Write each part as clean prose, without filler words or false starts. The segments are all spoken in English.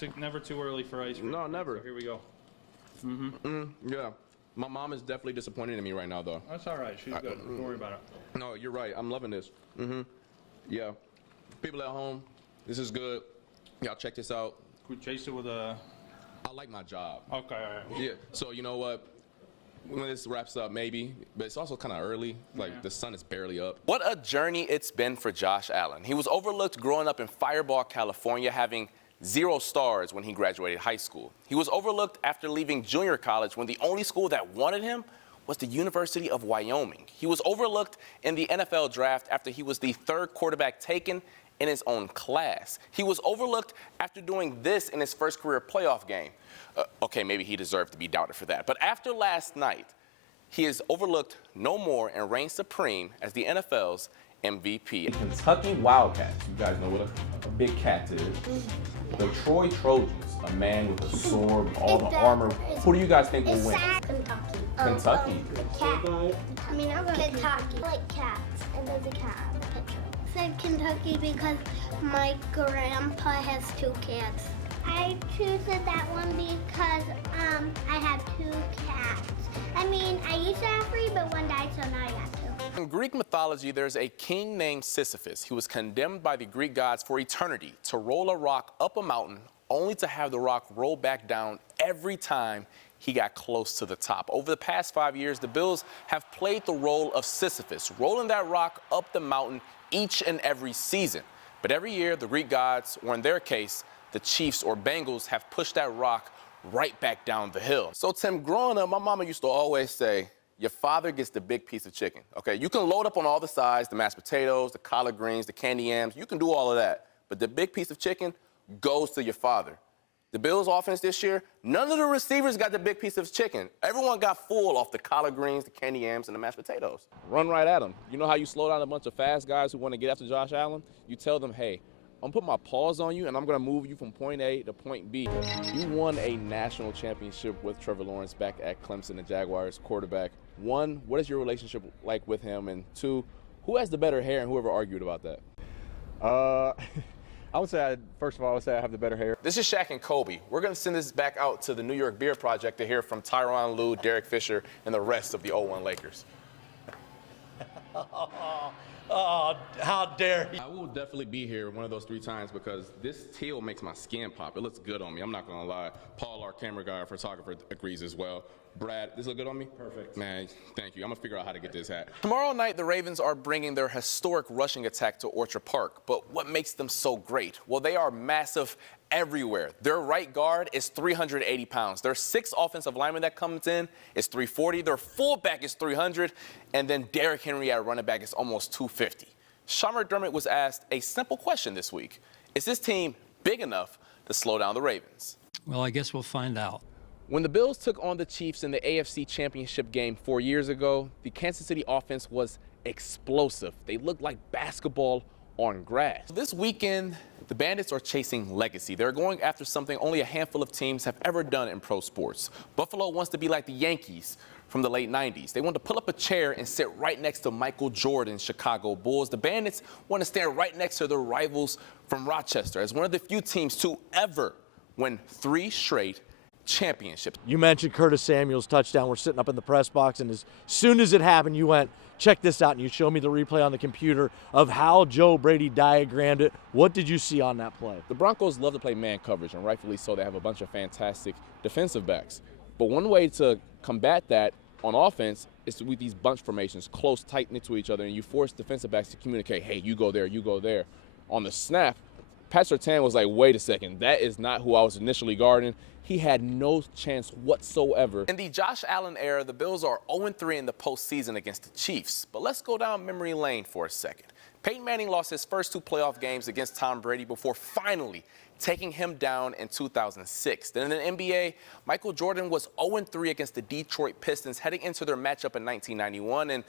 It's never too early for ice cream. No, never. So here we go. Yeah. My mom is definitely disappointed in me right now, though. That's all right. She's good. Don't worry about it. No, you're right. I'm loving this. Yeah. People at home, this is good. Y'all check this out. Could we chase it with a... I like my job. Okay, all right. Yeah. So you know what? When this wraps up, maybe, but it's also kind of early. Like, the sun is barely up. What a journey it's been for Josh Allen. He was overlooked growing up in Fireball, California, having 0 stars when he graduated high school. He was overlooked after leaving junior college when the only school that wanted him was the University of Wyoming. He was overlooked in the NFL draft after he was the 3rd quarterback taken in his own class. He was overlooked after doing this in his first career playoff game. Okay, maybe he deserved to be doubted for that. But after last night, he is overlooked no more and reigns supreme as the NFL's MVP. Kentucky Wildcats, you guys know what a big cat is. The Troy Trojans, a man with a sword, with all the armor. Who do you guys think will win? Kentucky. Kentucky. Cat. I mean, I'm going Kentucky. I like cats, and there's a cat on the picture. I said Kentucky because my grandpa has 2 cats. I choose that one because I have 2 cats. I mean, I used to have 3, but one died, so now I got 2. In Greek mythology, there's a king named Sisyphus. He was condemned by the Greek gods for eternity to roll a rock up a mountain, only to have the rock roll back down every time he got close to the top. Over the past 5 years, the Bills have played the role of Sisyphus, rolling that rock up the mountain each and every season. But every year, the Greek gods, or in their case, the Chiefs or Bengals, have pushed that rock right back down the hill. So Tim, growing up, my mama used to always say, your father gets the big piece of chicken, okay? You can load up on all the sides, the mashed potatoes, the collard greens, the candy yams, you can do all of that. But the big piece of chicken goes to your father. The Bills offense this year, none of the receivers got the big piece of chicken. Everyone got full off the collard greens, the candy yams, and the mashed potatoes. Run right at him. You know how you slow down a bunch of fast guys who want to get after Josh Allen? You tell them, hey, I'm gonna put my paws on you and I'm gonna move you from point A to point B. You won a national championship with Trevor Lawrence back at Clemson, the Jaguars quarterback. 1, what is your relationship like with him? And 2, who has the better hair, and whoever argued about that? I would say, first of all, I would say I have the better hair. This is Shaq and Kobe. We're going to send this back out to the New York Beer Project to hear from Tyronn Lue, Derek Fisher, and the rest of the 01 Lakers. Oh, how dare he. I will definitely be here one of those 3 times because this teal makes my skin pop. It looks good on me. I'm not going to lie. Paul, our camera guy, our photographer, agrees as well. Brad, this look good on me? Perfect. Man, thank you. I'm going to figure out how to get this hat. Tomorrow night, the Ravens are bringing their historic rushing attack to Orchard Park. But what makes them so great? Well, they are massive everywhere. Their right guard is 380 pounds. Their 6th offensive lineman that comes in is 340. Their fullback is 300. And then Derrick Henry at running back is almost 250. Sean McDermott was asked a simple question this week. Is this team big enough to slow down the Ravens? Well, I guess we'll find out. When the Bills took on the Chiefs in the AFC Championship game 4 years ago, the Kansas City offense was explosive. They looked like basketball on grass. This weekend, the Bandits are chasing legacy. They're going after something only a handful of teams have ever done in pro sports. Buffalo wants to be like the Yankees from the late 90s. They want to pull up a chair and sit right next to Michael Jordan's Chicago Bulls. The Bandits want to stand right next to their rivals from Rochester as one of the few teams to ever win 3 straight championships. You mentioned Curtis Samuel's touchdown. We're sitting up in the press box, and as soon as it happened, you went, check this out, and you showed me the replay on the computer of how Joe Brady diagrammed it. What did you see on that play? The Broncos love to play man coverage, and rightfully so. They have a bunch of fantastic defensive backs. But one way to combat that on offense is with these bunch formations, close, tight-knit to each other, and you force defensive backs to communicate, hey, you go there, you go there. On the snap, Pat Surtain was like, wait a second, that is not who I was initially guarding. He had no chance whatsoever. In the Josh Allen era, the Bills are 0-3 in the postseason against the Chiefs. But let's go down memory lane for a second. Peyton Manning lost his first 2 playoff games against Tom Brady before finally taking him down in 2006. Then in the NBA, Michael Jordan was 0-3 against the Detroit Pistons heading into their matchup in 1991. And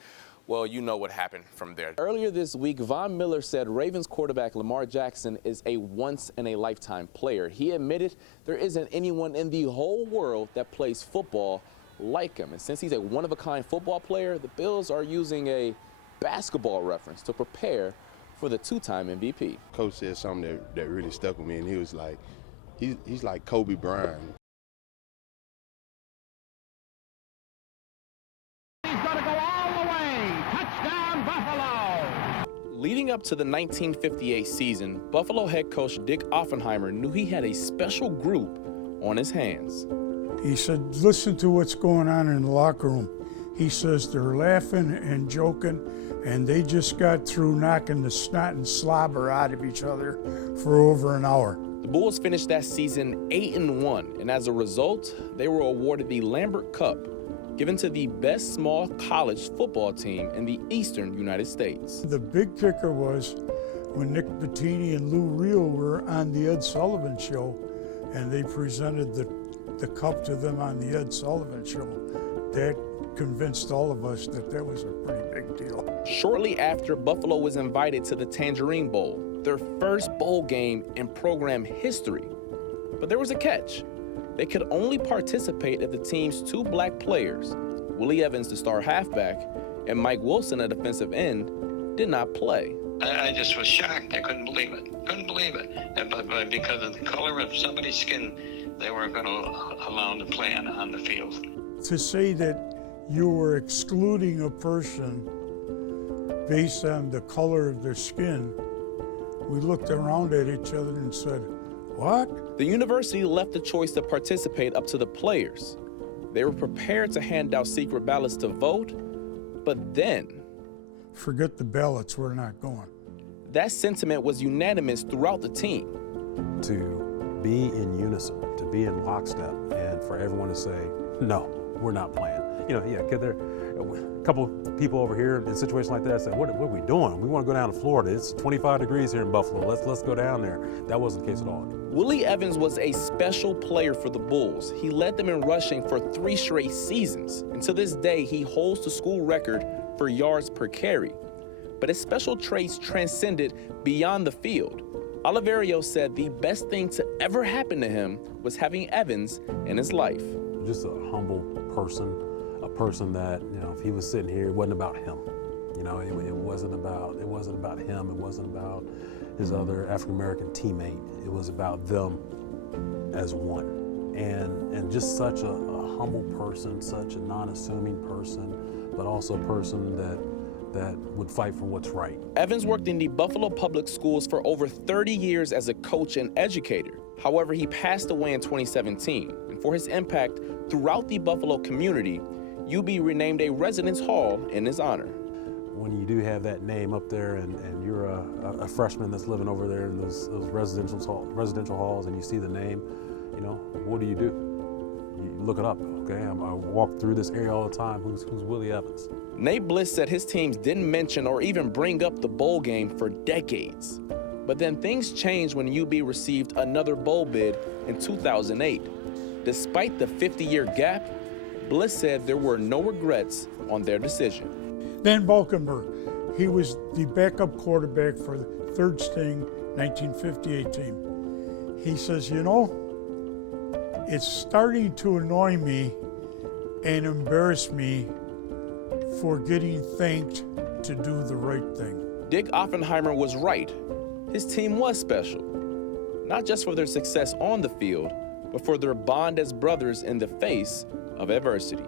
well, you know what happened from there. Earlier this week, Von Miller said Ravens quarterback Lamar Jackson is a once-in-a-lifetime player. He admitted there isn't anyone in the whole world that plays football like him. And since he's a one-of-a-kind football player, the Bills are using a basketball reference to prepare for the 2-time MVP. Coach said something that really stuck with me, and he was like, he's like Kobe Bryant. Leading up to the 1958 season, Buffalo head coach Dick Offenheimer knew he had a special group on his hands. He said, listen to what's going on in the locker room. He says they're laughing and joking, and they just got through knocking the snot and slobber out of each other for over an hour. The Bulls finished that season 8-1, and as a result, they were awarded the Lambert Cup, given to the best small college football team in the eastern United States. The big kicker was when Nick Bettini and Lou Real were on the Ed Sullivan Show, and they presented the cup to them on the Ed Sullivan Show. That convinced all of us that that was a pretty big deal. Shortly after, Buffalo was invited to the Tangerine Bowl, their first bowl game in program history. But there was a catch. They could only participate if the team's two black players, Willie Evans, the star halfback, and Mike Wilson, a defensive end, did not play. I just was shocked. I couldn't believe it. Couldn't believe it. But because of the color of somebody's skin, they weren't going to allow them to play on the field. To say that you were excluding a person based on the color of their skin, we looked around at each other and said, what? The university left the choice to participate up to the players. They were prepared to hand out secret ballots to vote, but then... Forget the ballots, we're not going. That sentiment was unanimous throughout the team. To be in unison, to be in lockstep, and for everyone to say, no, we're not playing. You know, yeah, because there a couple people over here in situations like that said, what are we doing? We want to go down to Florida. It's 25 degrees here in Buffalo. Let's go down there. That wasn't the case at all. Willie Evans was a special player for the Bulls. He led them in rushing for 3 straight seasons. And to this day, he holds the school record for yards per carry. But his special traits transcended beyond the field. Oliverio said the best thing to ever happen to him was having Evans in his life. Just a humble person, a person that, you know, if he was sitting here, it wasn't about him. You know, it wasn't about him. It wasn't about his other African-American teammate. It was about them as one. And just such a humble person, such a non-assuming person, but also a person that would fight for what's right. Evans worked in the Buffalo Public Schools for over 30 years as a coach and educator. However, he passed away in 2017. And for his impact throughout the Buffalo community, UB renamed a residence hall in his honor. When you do have that name up there and you're a freshman that's living over there in those residential halls and you see the name, you know, what do? You look it up, okay? I walk through this area all the time. Who's Willie Evans? Nate Bliss said his teams didn't mention or even bring up the bowl game for decades. But then things changed when UB received another bowl bid in 2008. Despite the 50-year gap, Bliss said there were no regrets on their decision. Dan Balkenberg, he was the backup quarterback for the third string 1958 team. He says, you know, it's starting to annoy me and embarrass me for getting thanked to do the right thing. Dick Offenheimer was right. His team was special, not just for their success on the field, but for their bond as brothers in the face of adversity.